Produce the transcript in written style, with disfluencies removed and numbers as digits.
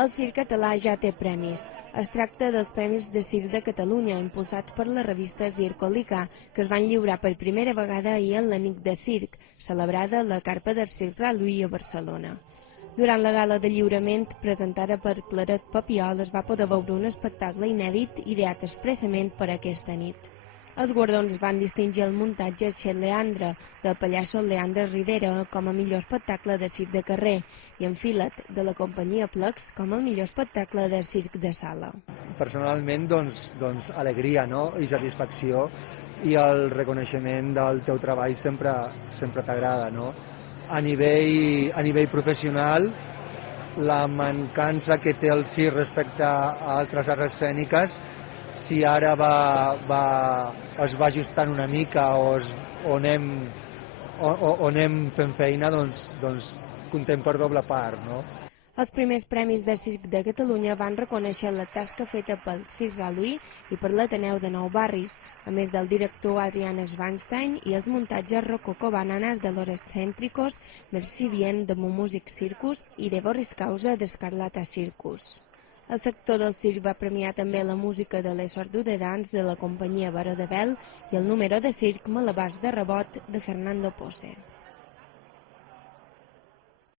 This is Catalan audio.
El circ català ja té premis. Es tracta dels Premis de Circ de Catalunya, impulsats per la revista Zircolica, que es van lliurar per primera vegada ahir en la nit de circ, celebrada a la carpa del Circ Reluí a Barcelona. Durant la gala de lliurament, presentada per Claret Papiol, es va poder veure un espectacle inèdit ideat expressament per aquesta nit. Els guardons van distingir el muntatge Xeleandre, del pallasso Leandre Rivera, com a millor espectacle de circ de carrer, i en Filet, de la companyia Plex, com el millor espectacle de circ de sala. Personalment, doncs alegria, no? I satisfacció, i el reconeixement del teu treball sempre t'agrada, no? A nivell professional, la mancança que té el circ respecte a altres arts escèniques, si ara es va ajustant una mica o anem fent feina, doncs contem per doble part, no? Els primers Premis de Circ de Catalunya van reconèixer la tasca feta pel Circ Reluí i per l'Ateneu de Nou Barris, a més del director Adrián Schwanstein i els muntatges Rococó Bananas de Los Excéntricos, Merci Bien de Mumusic Circus i de Boris Causa d'Escarlata Circus. El sector del circ va premiar també la música de Les Sordudedans de la companyia Baró de Bel i el número de circ Malabars de Rebot de Fernando Pose.